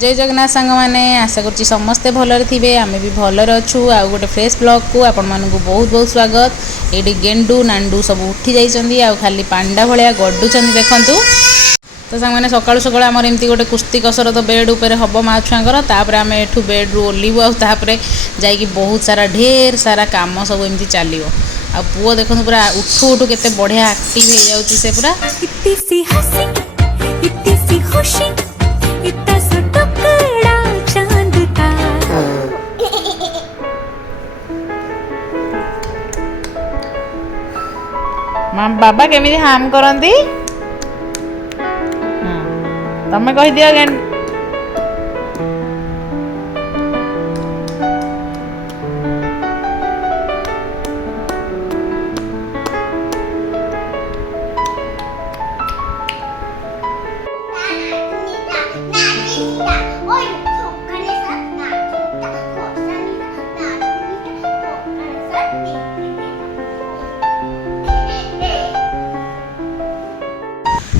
जय जगन्नाथ सांग मैंने आशा करुँच समस्ते भलरे थे आम भी भलरे अच्छु आ गोटे फ्रेश ब्लॉग को आपण मानक बहुत बहुत स्वागत। ये गेंडू नांडू सब उठी जाइए आ खाली पांडा भाया गडुंट देखूँ। तो सांग मैंने सकाळु सकाळु आमर एमती गोटे कुस्ती कसरत बेड उपर हम माँ छुआर तापर आम एठू बेड रु ओल्लू आउे जाकि बहुत सारा ढेर सारा कम सब एमती चलो आ पुओ देखो पूरा उठू उठू केते बढ़िया एक्टिव हो जाउची से पूरा मां बाबा केमिति हाम करंती तमे कहि दियो गेन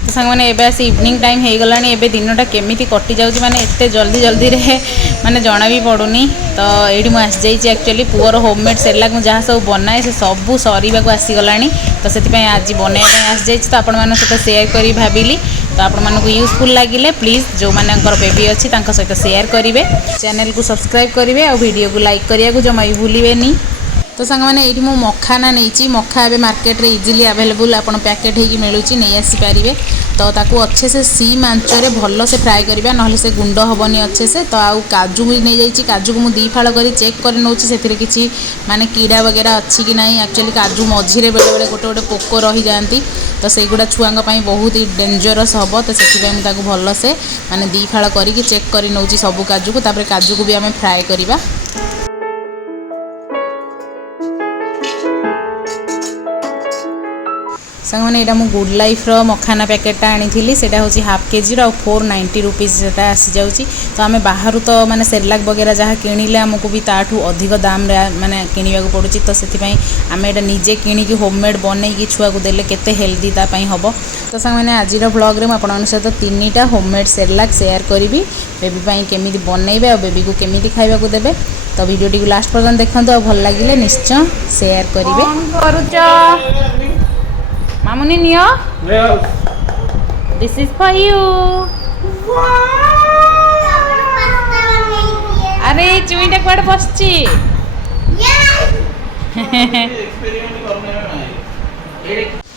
सांग मैंने एबे आसी इवनिंग टाइम हो गला एबे दिनटा केमिति कटि जाउची माने एते जल्दी जल्दी रे माने जना भी पड़ुनी। तो ये मुझे आसी जाइए एक्चुअली पुअर होममेड सेरेलाक मुझे जहाँ सब बनाए से सबू सरीबा को आसीगला तो से आज बनवाई आसी जाइए तो आपण मान सहित सेयार करी भाविली। तो आपण मानक यूजफुल लगिले प्लीज जो मानकर बेबी अच्छी सहित सेयार करेंगे चैनल को सब्सक्राइब करेंगे और वीडियो को लाइक करिया को जमा भी भूलिबेनी। तो सांग मैंने ये मु मखाना नहीं मखा ए मार्केट रे इजिली अवेलेबल आप पैकेट होगी मिलूँ नहीं आसीपारे। तो ताकू अच्छे से सीम आंचरे भल से फ्राए करवा ना से गुंड हेनी अच्छे से। तो आउ काजू भी नहीं जाइए काजू को मुझे 2 फाड़ कर चेक कर नौ से किसी माने कीड़ा वगैरह अच्छी कि नहीं। एक्चुअली काजू मझीरे बेले बेले गोटे गोटे पोक रही जाती तो सेगुड़ा छुआं बहुत ही डेंजरस हम। तो से भल से माने 2 फाड़ कर चेक कर नौ सब काजू को तापर काजू को भी आम फ्राए करवा। सांग मैंने यहाँ मुझे गुड लाइफ रो मखाना पैकेटा आनी से हूँ हाफ केजी रो 490 रुपीज से आसी जाऊँगी। तो आम बाहर तो माने सेरेलाक वगैरह जहाँ किणिले आमको भी ताठू अधिक दाम माने किणवा पड़ू। तो से आम यहाँ निजे किणिकी होममेड बनई छुआ को देले केते हेल्दी हम। तो सांग मैंने आज व्लॉग रे आपण सहित 3टा होममेड सेरेलाक शेयर करी बेबी केमिति बनइबे और बेबी को केमिति खाइबा को देबे। तो वीडियो टी लास्ट पर्यंत देखंतु और भल लागिले निश्चय शेयर करेंगे। मामुनी नियो दिस इज फॉर यू। अरे चुईटा कुआडे बसची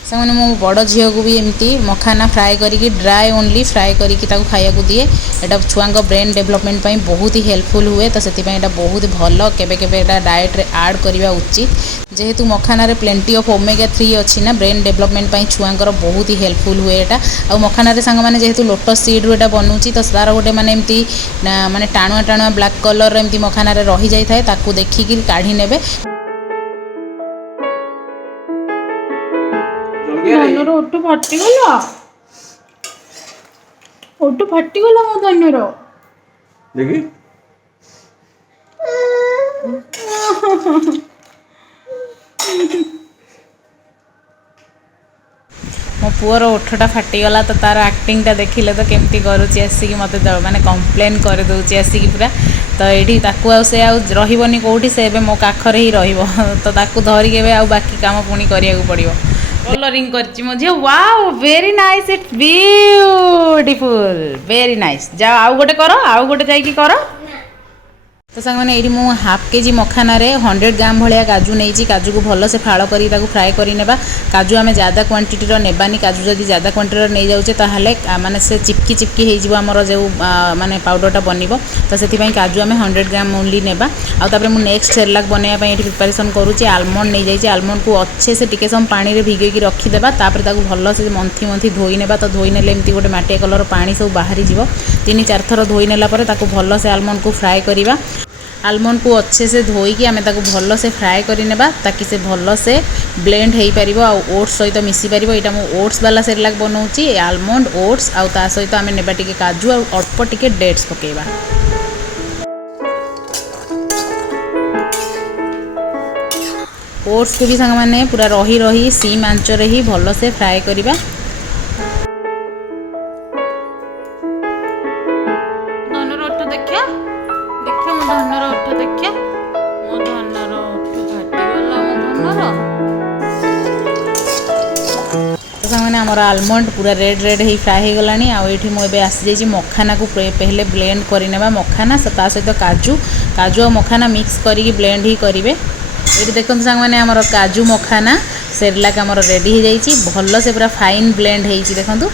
से मो बड़ झील को भी एमती मखाना फ्राए करी ड्राई ओनली फ्राए करी खाया को दिए। एटा छुआ ब्रेन डेवलपमेंट बहुत ही हेल्पफुल हुए। तो से बहुत भल केबे केबे डाएट रे ऐड करवा उचित जेहेतु मखाना रे प्लेंटी ऑफ ओमेगा 3 अच्छी ना ब्रेन डेवलपमेंट छुआंकर बहुत ही हेल्पफुल हुए। एटा आ मखाना रे सांग माने जेहेतु लोटस सीड रो एटा बनउची तो तार गोटे माने एमती माने टाणुआ टाणुआ ब्लैक कलर एमती मखाना रे रही जाय थाए ताकू देखिकी काढी नेबे। धनुर ओटू फाटीगला मो धनुर देखी मो पुअर ओठटा फाटीगला तो तार एक्टिंगटा देखिले तो केमती करुच्ची आसिक मत माने कंप्लेन कर दूची आसिक पूरा। तो ये से रही कौटी से मो पाखरे ही रहिबो तो ताकू धरिक आ बाकी काम पुणी करिया पड़िबो। कलरिंग करची मो झियो wow very nice it's beautiful very nice. जाओ आउ गोटे करो आउ गोटे जाइकी करो। तो सांग मैंने ये मुझे हाफ केजी मखाना 100 ग्राम भाया काजू नहीं काजू को भल से फाड़ कर फ्राए करनेबा। काजू आम ज़्यादा क्वांटिटी नेबानी काजू जब ज़्यादा क्वांटिटी नहीं जाऊे ताहले माने से चिपकी चिपकी हो आमर जो माने पाउडरटा बनब। तो से काजू आम 100 ग्राम ओनली नेबा। आउे मुझे नेक्स्ट सेरेलाक बनवाई ये प्रिपरेसन करुँची आलमंड नहीं जाइए आलमंड को अच्छे से टिके सम पानी रे भिगेकी रखीदेवा। तापर भल से मंथी मंथी धोई नेबा। तो धोई नेले एमती गोटे मटिया कलर पानी सब बाहरी जीव 3-4 थर धोई नेला परे ताको भल से आलमंड को फ्राए करवा। आलमंड को अच्छे से धोईकी आम भल से फ्राए करनेबा ताकि से भल से ब्लेंड हो पार आ ओट्स सहित मिसी पार। यहाँ मुझे ओट्स वाला सेरेलाक बनाऊँगी आलमंड ओट्स आ सहित आम नेबा टिके काजू और अल्प टिके डेट्स पकेबा। ओट्स को भी सांग माने पूरा रही रही सीम आंचरे ही भल से फ्राए करवा। तो सामने आमर आलमंड पूरा रेड रेड ही फ्राए हो गलानी आठी मुझे आसी जाइए मखाना को पहले ब्लेंड करने मखाना ता सहित काजू काजू और मखाना मिक्स करके ब्लेंड ही करेंगे। ये देखो सांग मैंने आमर काजू मखाना सेरेलाक आमर रेडी हो जाइए भल से पूरा फाइन ब्लेंड हो देखु।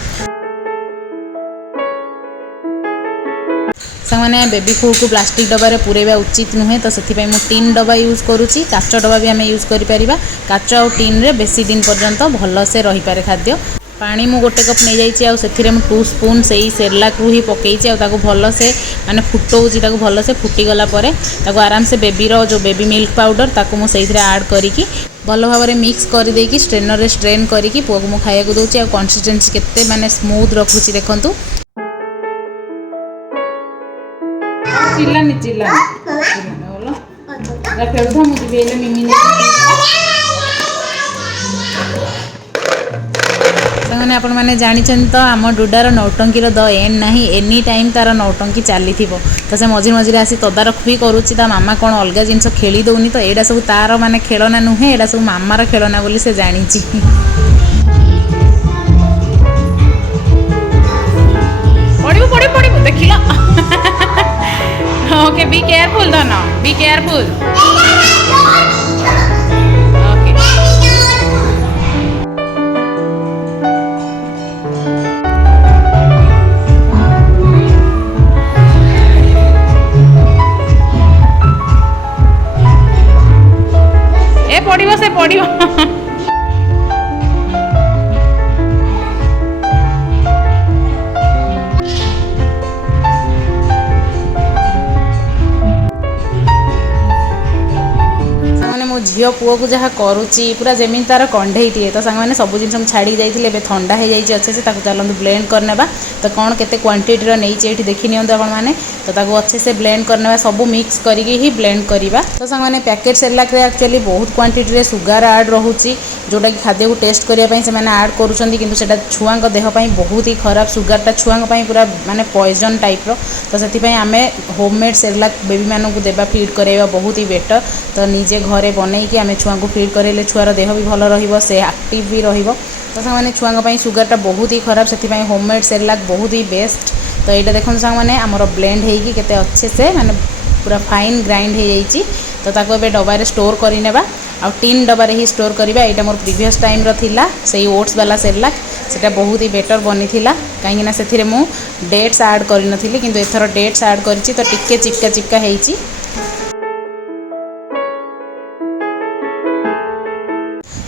सामने बेबी फूड को प्लास्टिक डब्बा पूरेबा उचित नुहे तो से टीन डब्बा यूज करुँची काच डब्बा भी आम यूज कर काच और टीन रे बेसी दिन पर्यंत भल से रही पारे खाद्य। पानी मु गोटे कप नहीं जाइए से 2 स्पून से सेरेलाक रू ही पकई भल से माने फुटाऊँगी भल से फुटीगला आराम से बेबी जो बेबी मिल्क पाउडर ताकू मुझे ऐड करी भल भाव में मिक्स कर देकी स्ट्रेनर रे स्ट्रेन करी पुआ को खाया दूसरी कंसिस्टेंसी केते माने स्मूथ रखुची देखंतु। चिल्लानी बोलो फेड़ था मुझे भी मिमी मैंने आपण मैंने जानी तो आम डुडार नौटंकीर द एंड ना एनी टाइम तार नौटंकी चली तो से मझे मझे आसी तदारख भी करुच्ची मामा कौन अलग जिनस खेली दौनी तो यहाँ सब तार माने खेलना नुहे यहाँ सब मामार खेलना बोली से जानी पड़ो देख ओके बी केयरफुल दोनों बी केयरफुल ओके। ए पड़िबो से पड़िबो झील पुओ को जहाँ करुच्ची पूरा जमी तार कंढे तो सांग मैंने सब जिन छाड़ी जाइए ठंडा हो जाए अच्छे से चलते ब्लेंड करने तो कौन के क्वांटिटी नहीं देखी नियंतु आपण मैंने तो अच्छे से ब्लेंड करने सब मिक्स करके ही ब्लेंड करवा। तो सांग मैंने पैकेट सेरेलाक एक्चुअली बहुत क्वांटिटी सुगार ऐड रोचे जोटा कि खाद्य को टेस्ट करने से ऐड करुँचा छुआ देहपाई बहुत ही खराब सुगारटा छुआ पूरा माने पॉइजन टाइप्र तो से आम होममेड सेरेलाक बेबी मानू देवा फीड कराइबा बहुत ही बेटर तो निजे घरे बन कि आम छुआ को फीड करेले छुआर देह भी भल रे एक्टिव भी रहिबो। तो सांग छुआ सुगारटा बहुत ही खराब से होममेड सेरेलाक बहुत ही बेस्ट। तो यहाँ देखो सांग मैंने आमर ब्लेंड होगी केते अच्छे से माने पूरा फाइन ग्राइंड हो जाइए तो ताको एबे डब्बा स्टोर करने आ टीन डब्बा ही स्टोर करवा। यहाँ मोर प्रीवियस टाइम रहा से ओट्स वाला सेरेलाक सेटा बहुत ही बेटर बनी कहीं से मु डेट्स ऐड करी किंतु एथर डेट्स ऐड करी तो टिके चिपका चिपका होइची।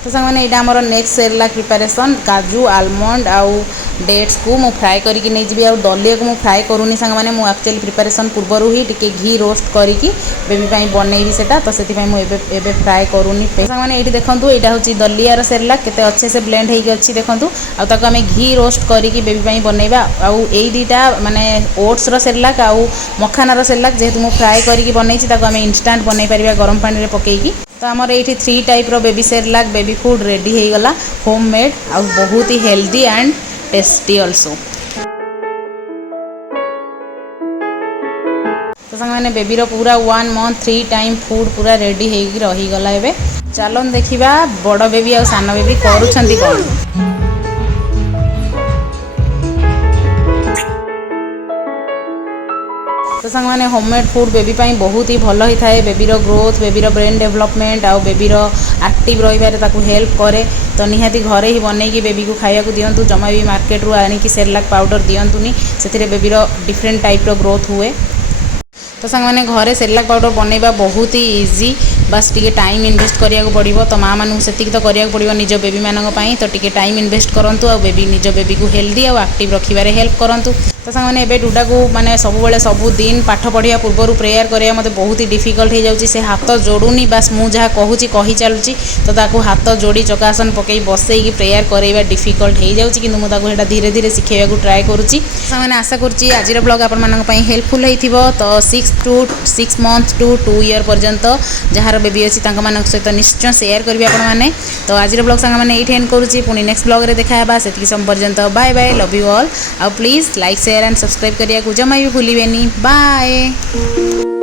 तो सांग मैंने यहाँ आमर नेक्स्ट सेरेलाक प्रिपरेशन काजू आलमंड आउ डेट्स को मु फ्राए करके नहीं जी दलिया को मु फ्राए करूनी सांग मैंने मु एक्चुअली प्रिपरेशन पूर्वर ही टिके घी रोस्ट करके बेबी पाई बनैबी सेटा तो से मुझे फ्राए करूनी सांग मैंने ये देखो यहाँ हूँ दलियार सेरेलाक केते अच्छे से ब्लेंड होगी अच्छी देखो आउ आम घी रोस्ट करके बेबी पाई बनैबा आउ एई दुईटा माने ओट्स सेरेलाक आउ मखानार सेरेलाक जेहेतु मु फ्राए करके बनैछि ताको आम इंस्टांट बनई पारिबा गरम पानी रे पकेइकी। तो आमर ये 3 टाइप्र बेबी सेरेलाक बेबी फूड रेडी हो गला होममेड आउ बहुत ही हेल्दी एंड टेस्टी ऑल्सो। तो सांग मैंने बेबीर पूरा 1 मंथ 3 टाइम फूड पूरा रेडी हो रहीगला। एबे चलन देखा बड़ बेबी आ सान बेबी करुछंती कौन। तो सांग मैंने होममेड फूड बेबी पाई बहुत ही भल होता है बेबीर ग्रोथ बेबीर ब्रेन डेवलपमेंट आउ बेबीर एक्टिव रही हेल्प करे। तो निहाती घरे ही बनईकी बेबी को खाया दिंतु जमा भी मार्केट रू आनिकी सेरेलाक पाउडर दिंतुनी से बेबीर डिफरेंट टाइप्र ग्रोथ हुए। तो सांग मैंने घरे सेरेलाक पाउडर बनैबा बहुत ही इजी बस टिके टाइम इन्वेस्ट करिया को पड़िबो। तो माँ मानू से तो करिया को पड़िबो निज बेबी मानक पई तो टिके टाइम इन्वेस्ट करंतु आ बेबी निज बेबी को हेल्दी आ एक्टिव रखिबारे हेल्प करंतु। तो सांग मैंने डुडा को माने सब दिन पाठ पढ़िया पूर्व प्रेयर करिया मते बहुत ही डिफिकल्ट हो जाउची से हाथ जोड़ूनी बस मु जहाँ कहूची कही चलुची तो ताकू हाथ जोड़ी चकासन पकई बसई प्रेयर करवा डिफिकल्ट हो जाउची किंतु मुझे धीरे धीरे शिखेबा को ट्राए करुची। मैंने आशा करुची आज ब्लॉग आपण मानक पई हेल्पफुल होइथिबो। तो 6 मंथ टू 2 ईयर पर्यंत जार बेबी अच्छी सहित निश्चय शेयर करेंगे आपण मैंने। तो आज ब्लॉग सांग मैंने ये एंड करुँची पुणी नेक्स्ट ब्लॉग रे देखा से समय पर्यंत bye bye love you all. आ please like share and subscribe करिया को जमा भी भूलिबेनी। बाय।